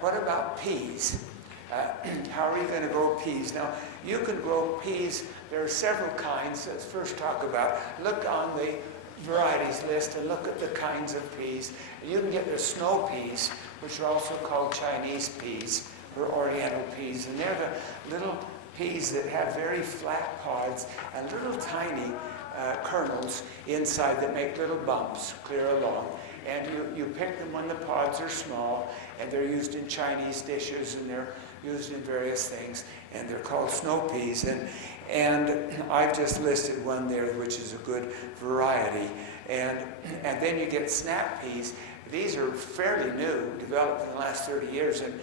What about peas? How are you going to grow peas? Now, you can grow peas. There are several kinds. Let's first talk about, look on the varieties list and look at the kinds of peas. You can get the snow peas, which are also called Chinese peas or oriental peas. And they're the little peas that have very flat pods and little tiny kernels inside that make little bumps clear along. And you pick them when the pods are small, and they're used in Chinese dishes, and they're used in various things, and they're called snow peas. And I've just listed one there, which is a good variety. And then you get snap peas. These are fairly new, developed in the last 30 years, and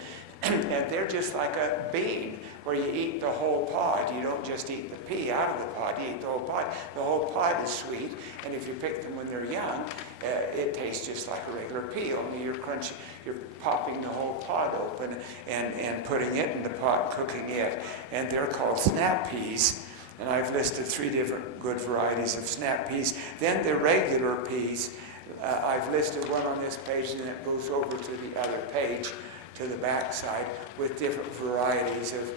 they're just like a bean, where you eat the whole pod. You don't just eat the pea out of the pod, you eat the whole pod. The whole pod is sweet, and if you pick them when they're young, it tastes just like a regular pea, only you're popping the whole pod open and putting it in the pot, cooking it, and they're called snap peas. And I've listed 3 different good varieties of snap peas. Then the regular peas, I've listed one on this page, and it goes over to the other page, to the back side, with different varieties of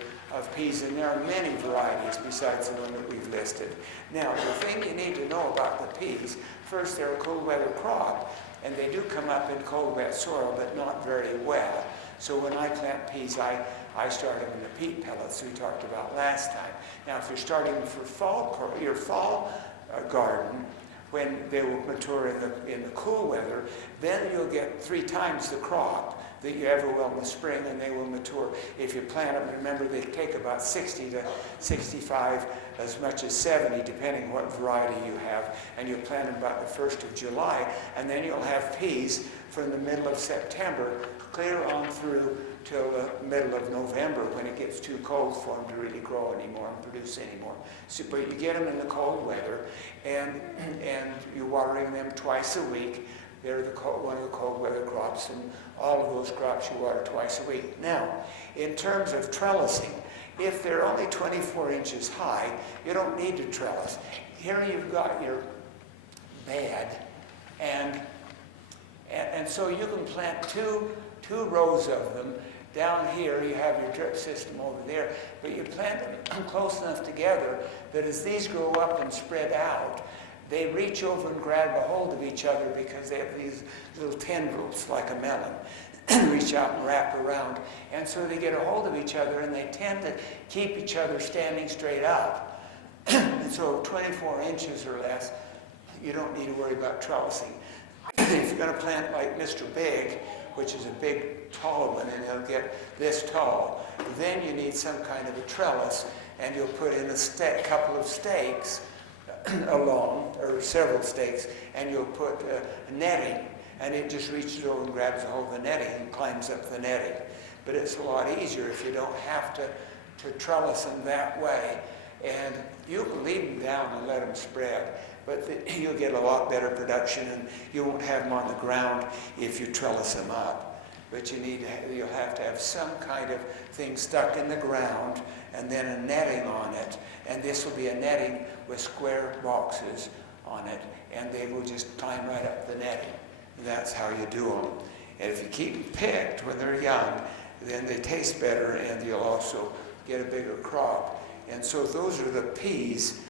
peas, and there are many varieties besides the one that we've listed. Now, the thing you need to know about the peas, first, they're a cold weather crop, and they do come up in cold, wet soil, but not very well. So when I plant peas, I start them in the peat pellets we talked about last time. Now, if you're starting for your fall garden, when they will mature in the cool weather, then you'll get 3 times the crop that you ever will in the spring, and they will mature. If you plant them, remember they take about 60 to 65, as much as 70, depending what variety you have, and you'll plant them about the 1st of July, and then you'll have peas from the middle of September clear on through till the middle of November, when it gets too cold for them to really grow anymore and produce anymore. So, but you get them in the cold weather, and you're watering them twice a week. They're one of the cold weather crops, and all of those crops you water twice a week. Now, in terms of trellising, if they're only 24 inches high, you don't need to trellis. Here you've got your bed, and so you can plant two rows of them. Down here you have your drip system over there, but you plant them close enough together that as these grow up and spread out, they reach over and grab a hold of each other, because they have these little tendrils like a melon, reach out and wrap around. And so they get a hold of each other, and they tend to keep each other standing straight up. And so 24 inches or less, you don't need to worry about trellising. If you're going to plant like Mr. Big, which is a big, tall one, and he'll get this tall, then you need some kind of a trellis, and you'll put in a couple of stakes along, or several stakes, and you'll put a netting, and it just reaches over and grabs a hold of the netting and climbs up the netting. But it's a lot easier if you don't have to trellis them that way. And you can leave them down and let them spread, but you'll get a lot better production, and you won't have them on the ground if you trellis them up. But you'll have to have some kind of thing stuck in the ground, and then a netting on it. And this will be a netting with square boxes on it, and they will just climb right up the netting. That's how you do them. And if you keep them picked when they're young, then they taste better, and you'll also get a bigger crop. And so those are the peas.